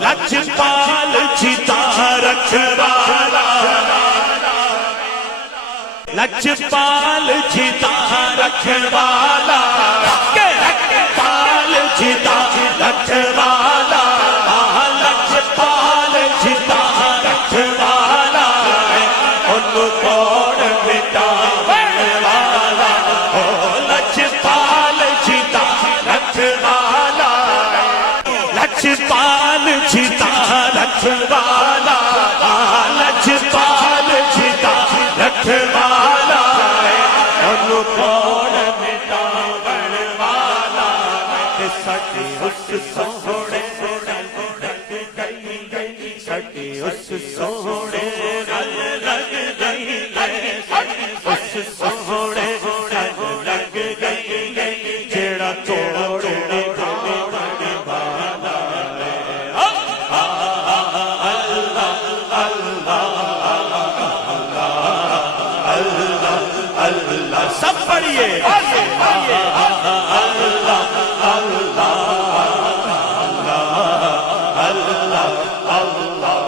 لجپال جیتا رکھوالا لجپال جیتا رکھوالا لجپال جیتا رکھوالا لجپال جیتا رکھوالا ان توڑ مٹاون والا لجپال جیتا رکھوالا لجپال جیتا رکھوالا لجپال جیتا رکھوالا ان توڑ مٹاون والا سٹی اس سوڑے سٹی اس سوڑے لگ گئی اس سوڑے لگ گئی جیڑا توڑنے والا اللہ سب پڑھیے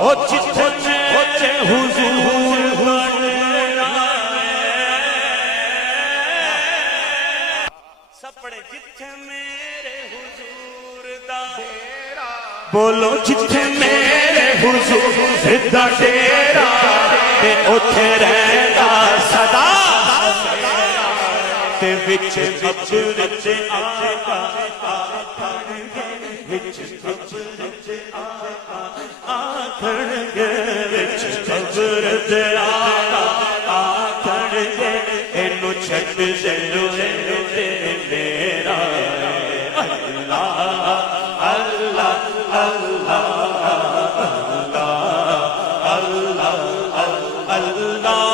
او جتھے میرے حضور سب پڑھے جتھے میرے حضور دا بولو جتھے میرے حضور دا ڈیرا تے اوتھے رہندا صدا تے وچ قبر تے آقا وچ قبر تے آقا آکھن گے وچ قبر تے آقا آکھن گے اینو چھڈ دے تے میرا اللہ اللہ اللہ اللہ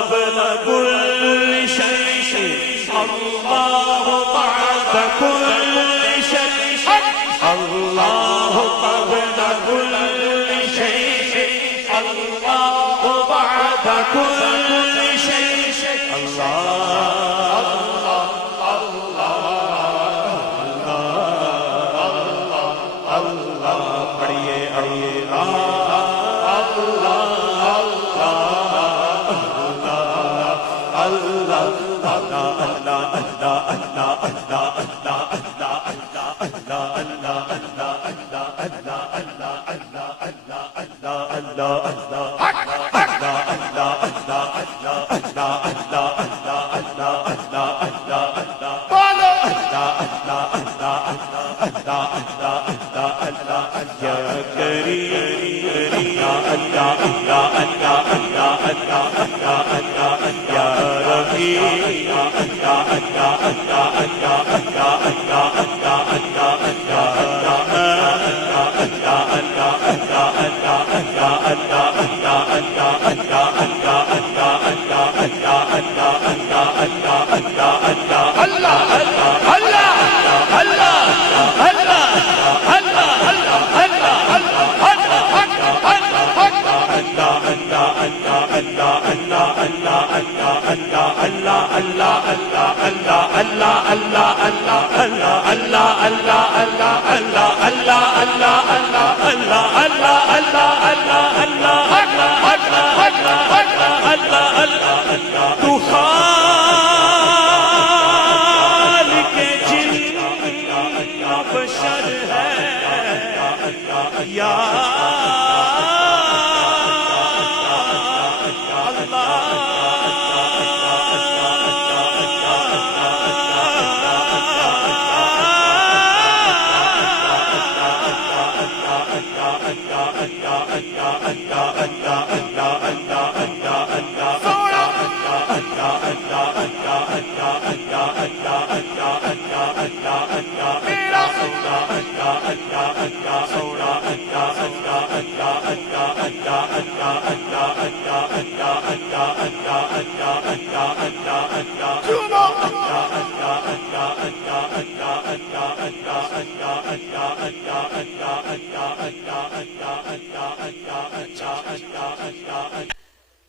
قبل كل شيء الله بعد كل شيء الله قبل كل شيء الله بعد كل شيء اللہ پڑھیے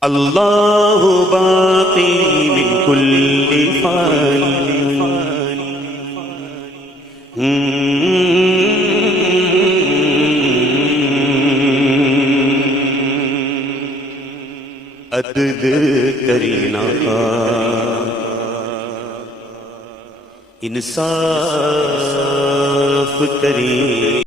اللہ باقی من کل فانی عدل کرینا انصاف کری